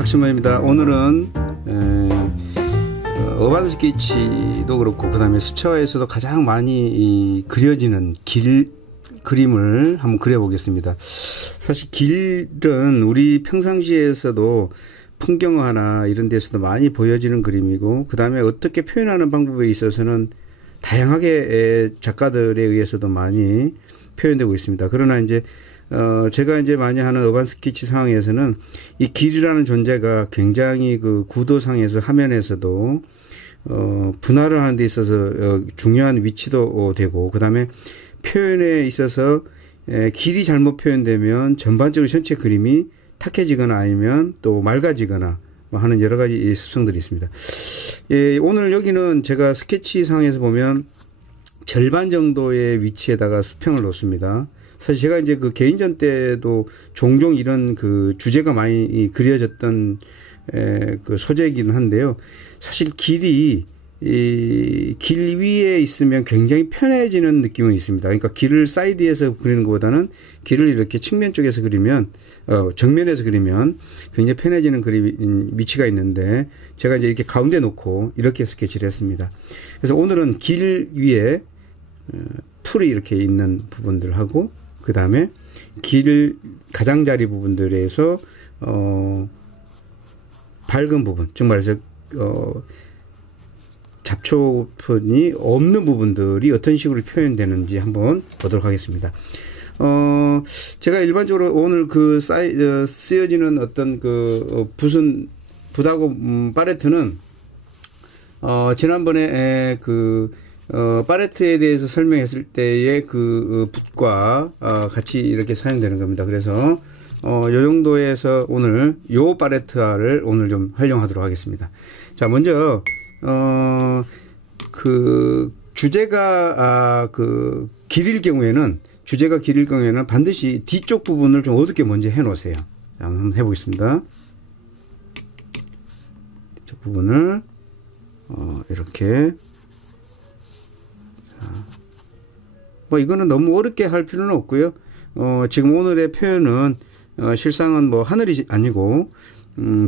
탁신모입니다. 오늘은 어반 스케치도 그렇고 그 다음에 수채화에서도 가장 많이 그려지는 길 그림을 한번 그려보겠습니다. 사실 길은 우리 평상시에서도 풍경화나 이런 데서도 많이 보여지는 그림이고, 그 다음에 어떻게 표현하는 방법에 있어서는 다양하게 작가들에 의해서도 많이 표현되고 있습니다. 그러나 이제 제가 이제 많이 하는 어반 스케치 상황에서는 이 길이라는 존재가 굉장히 그 구도상에서 화면에서도 분할을 하는 데 있어서 중요한 위치도 되고, 그 다음에 표현에 있어서 길이 잘못 표현되면 전반적으로 전체 그림이 탁해지거나 아니면 또 맑아지거나 하는 여러 가지 습성들이 있습니다. 예, 오늘 여기는 제가 스케치 상에서 보면 절반 정도의 위치에다가 수평을 놓습니다. 사실 제가 이제 그 개인전 때도 종종 이런 그 주제가 많이 그려졌던 그 소재이긴 한데요. 사실 길이 길 위에 있으면 굉장히 편해지는 느낌은 있습니다. 그러니까 길을 사이드에서 그리는 것보다는 길을 이렇게 측면 쪽에서 그리면 정면에서 그리면 굉장히 편해지는 그림 위치가 있는데, 제가 이제 이렇게 가운데 놓고 이렇게 스케치를 했습니다. 그래서 오늘은 길 위에 풀이 이렇게 있는 부분들하고, 그 다음에 길 가장자리 부분들에서 밝은 부분, 즉 말해서 잡초폰이 없는 부분들이 어떤 식으로 표현되는지 한번 보도록 하겠습니다. 제가 일반적으로 오늘 그 쓰여지는 어떤 그 붓하고 팔레트는 지난번에 그 팔레트에 대해서 설명했을 때의 그 붓과 같이 이렇게 사용되는 겁니다. 그래서 요 정도에서 오늘 요 팔레트를 오늘 좀 활용하도록 하겠습니다. 자, 먼저 그 주제가 길일 경우에는 반드시 뒤쪽 부분을 좀 어둡게 먼저 해 놓으세요. 자, 한번 해 보겠습니다. 뒤쪽 부분을 이렇게, 자, 뭐 이거는 너무 어렵게 할 필요는 없고요. 지금 오늘의 표현은 실상은 뭐 하늘이 아니고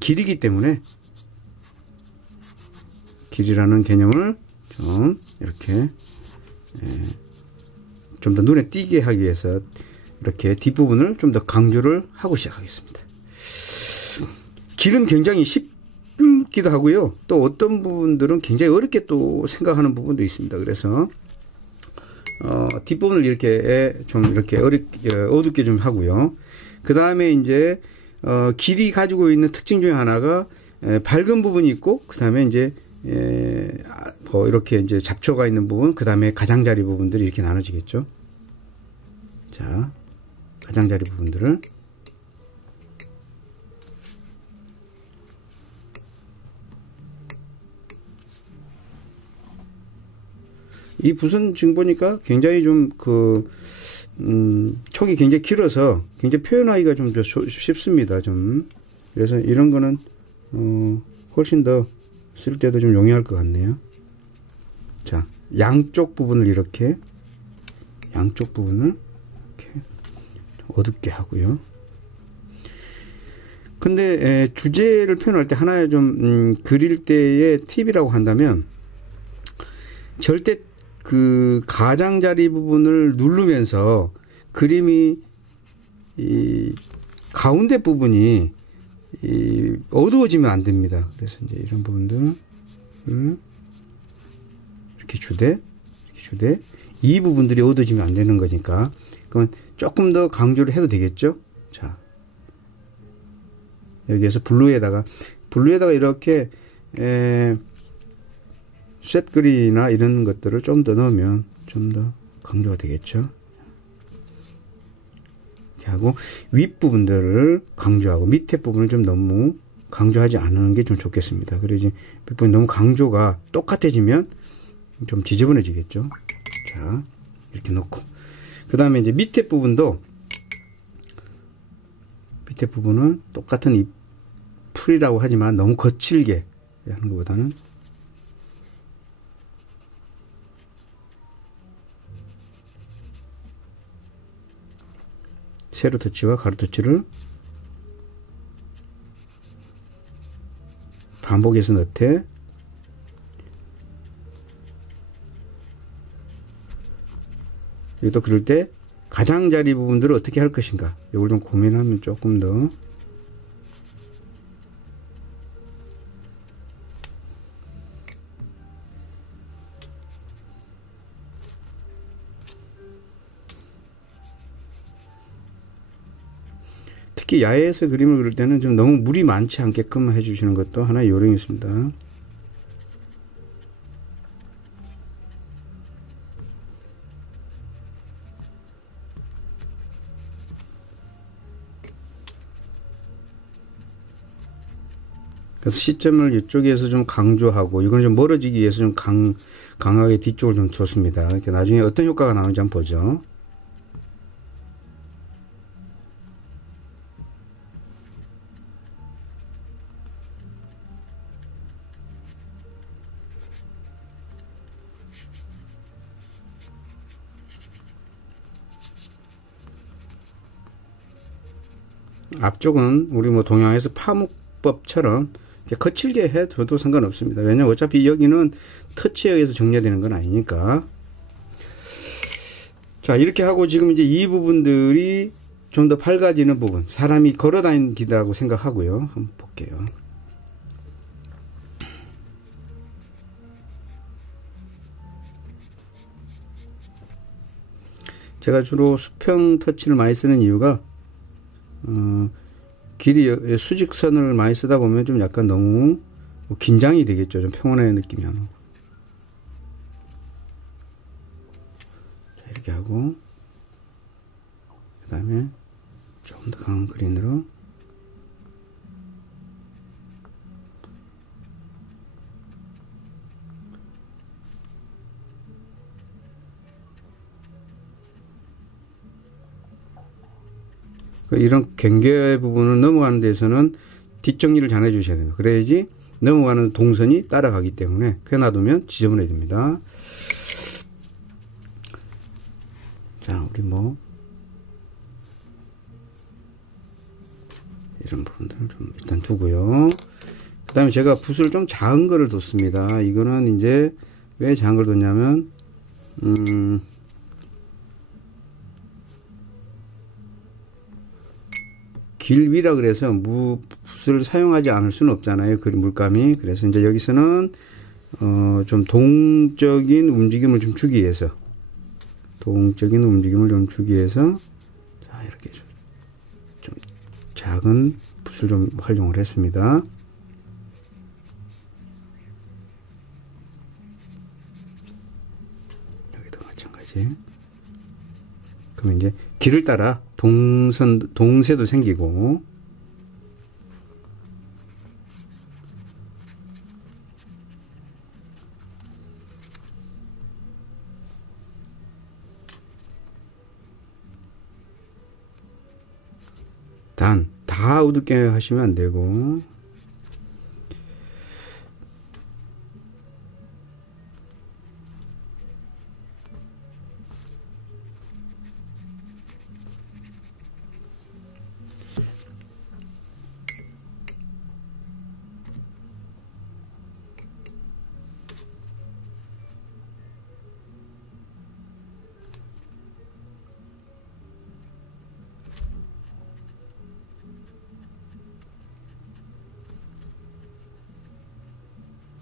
길이기 때문에 길이라는 개념을 좀 이렇게 좀 더 눈에 띄게 하기 위해서 이렇게 뒷부분을 좀 더 강조를 하고 시작하겠습니다. 길은 굉장히 쉽기도 하고요. 또 어떤 부분들은 굉장히 어렵게 또 생각하는 부분도 있습니다. 그래서 뒷부분을 이렇게 좀 이렇게 어둡게 좀 하고요. 그 다음에 이제 길이 가지고 있는 특징 중에 하나가 밝은 부분이 있고, 그 다음에 이제 뭐 이렇게 이제 잡초가 있는 부분, 그 다음에 가장자리 부분들이 이렇게 나눠지겠죠. 자, 가장자리 부분들을 이 붓은 지금 보니까 굉장히 좀 촉이 굉장히 길어서 굉장히 표현하기가 좀 쉽습니다. 좀 그래서 이런 거는 훨씬 더 쓸 때도 좀 용이할 것 같네요. 자, 양쪽 부분을 이렇게 어둡게 하고요. 근데 주제를 표현할 때 하나의 좀 그릴 때의 팁이라고 한다면, 절대 그 가장자리 부분을 누르면서 그림이 이 가운데 부분이 어두워지면 안 됩니다. 그래서 이제 이런 부분들은 이렇게 주되 이 부분들이 어두워지면 안 되는 거니까, 그러면 조금 더 강조를 해도 되겠죠. 자, 여기에서 블루에다가 이렇게 쇳그린이나 이런 것들을 좀 더 넣으면 좀 더 강조가 되겠죠. 하고 윗부분들을 강조하고 밑에 부분을 좀 너무 강조하지 않는 게 좀 좋겠습니다. 그래야지 윗부분이 너무 강조가 똑같아지면 좀 지저분해지겠죠. 자, 이렇게 놓고, 그 다음에 이제 밑에 부분은 똑같은 이 풀이라고 하지만 너무 거칠게 하는 것보다는 세로 터치와 가로 터치를 반복해서 넣되 여기도 그럴 때 가장자리 부분들을 어떻게 할 것인가 이걸 좀 고민하면 조금 더 특히 야외에서 그림을 그릴 때는 좀 너무 물이 많지 않게끔 해주시는 것도 하나의 요령이 있습니다. 그래서 시점을 이쪽에서 좀 강조하고 이건 좀 멀어지기 위해서 좀 강하게 뒤쪽을 좀 줬습니다. 이렇게 나중에 어떤 효과가 나오는지 한번 보죠. 앞쪽은 우리 뭐 동양에서 파묵법처럼 거칠게 해줘도 상관없습니다. 왜냐면 어차피 여기는 터치에 의해서 정리되는 건 아니니까. 자, 이렇게 하고 지금 이제 이 부분들이 좀 더 밝아지는 부분, 사람이 걸어 다니는 길이라고 생각하고요. 한번 볼게요. 제가 주로 수평 터치를 많이 쓰는 이유가 길이 수직선을 많이 쓰다 보면 좀 약간 너무 긴장이 되겠죠. 좀 평온한 느낌이 안 오고. 자, 이렇게 하고 그 다음에 조금 더 강한 그린으로 이런 경계 부분을 넘어가는 데서는 뒷정리를 잘 해주셔야 됩니다. 그래야지 넘어가는 동선이 따라가기 때문에 그냥 놔두면 지저분해야 됩니다. 자, 우리 뭐 이런 부분들을 좀 일단 두고요. 그 다음에 제가 붓을 좀 작은 거를 뒀습니다. 이거는 이제 왜 작은 걸 뒀냐면 길 위라 그래서 붓을 사용하지 않을 수는 없잖아요. 그 물감이. 그래서 이제 여기서는 좀 동적인 움직임을 좀 주기 위해서 자, 이렇게 좀 작은 붓을 좀 활용을 했습니다. 여기도 마찬가지. 그러면 이제 길을 따라 동새도 생기고, 단 다 어둡게 하시면 안 되고,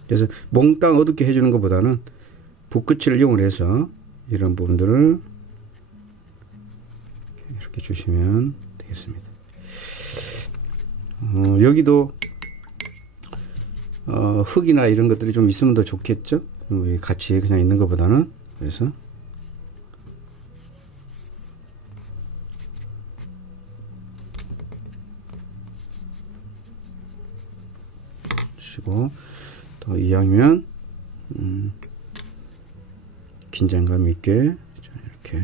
그래서 몽땅 어둡게 해주는 것보다는 붓끝을 이용을 해서 이런 부분들을 이렇게 주시면 되겠습니다. 여기도 흙이나 이런 것들이 좀 있으면 더 좋겠죠. 같이 그냥 있는 것보다는. 그래서 주시고, 또 이왕이면 긴장감 있게 이렇게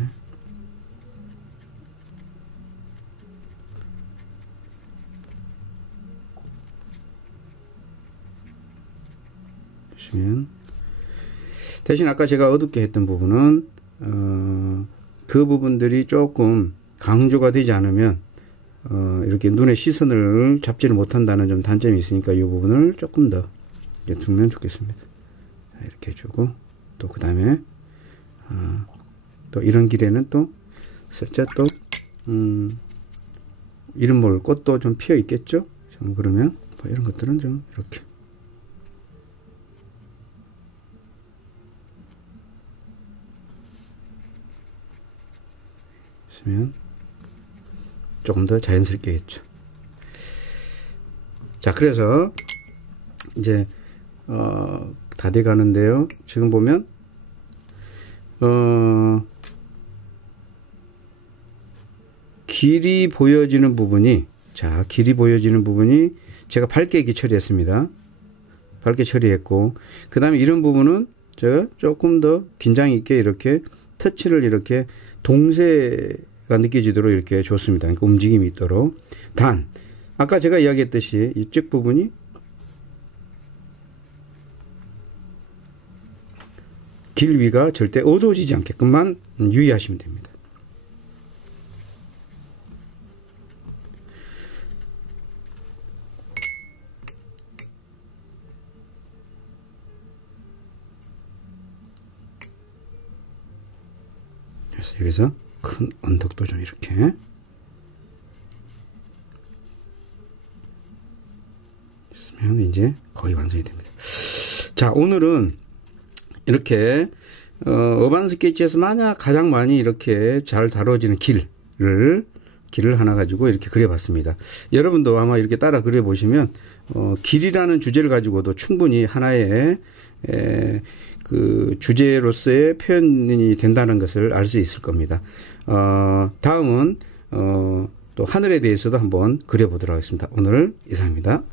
보시면, 대신 아까 제가 어둡게 했던 부분은 그 부분들이 조금 강조가 되지 않으면 이렇게 눈의 시선을 잡지를 못한다는 좀 단점이 있으니까 이 부분을 조금 더 이렇게 두면 좋겠습니다. 이렇게 해주고, 또 그 다음에 또 이런 길에는 또 살짝 또 이름 모를 꽃도 좀 피어 있겠죠. 그러면 뭐 이런 것들은 좀 이렇게 있으면 조금 더 자연스럽게 겠죠. 자, 그래서 이제 다 돼 가는데요. 지금 보면 길이 보여지는 부분이, 자, 길이 보여지는 부분이 제가 밝게 이렇게 처리했습니다. 밝게 처리했고, 그 다음에 이런 부분은 제가 조금 더 긴장 있게 이렇게 터치를 이렇게 동세가 느껴지도록 이렇게 줬습니다. 그러니까 움직임이 있도록. 단, 아까 제가 이야기했듯이 이쪽 부분이 길 위가 절대 어두워지지 않게끔만 유의하시면 됩니다. 그래서 여기서 큰 언덕도 좀 이렇게 있으면 이제 거의 완성이 됩니다. 자, 오늘은 이렇게 어반 스케치에서 만약 가장 많이 이렇게 잘 다뤄지는 길을 하나 가지고 이렇게 그려봤습니다. 여러분도 아마 이렇게 따라 그려보시면 길이라는 주제를 가지고도 충분히 하나의 그 주제로서의 표현이 된다는 것을 알 수 있을 겁니다. 다음은 또 하늘에 대해서도 한번 그려보도록 하겠습니다. 오늘 이상입니다.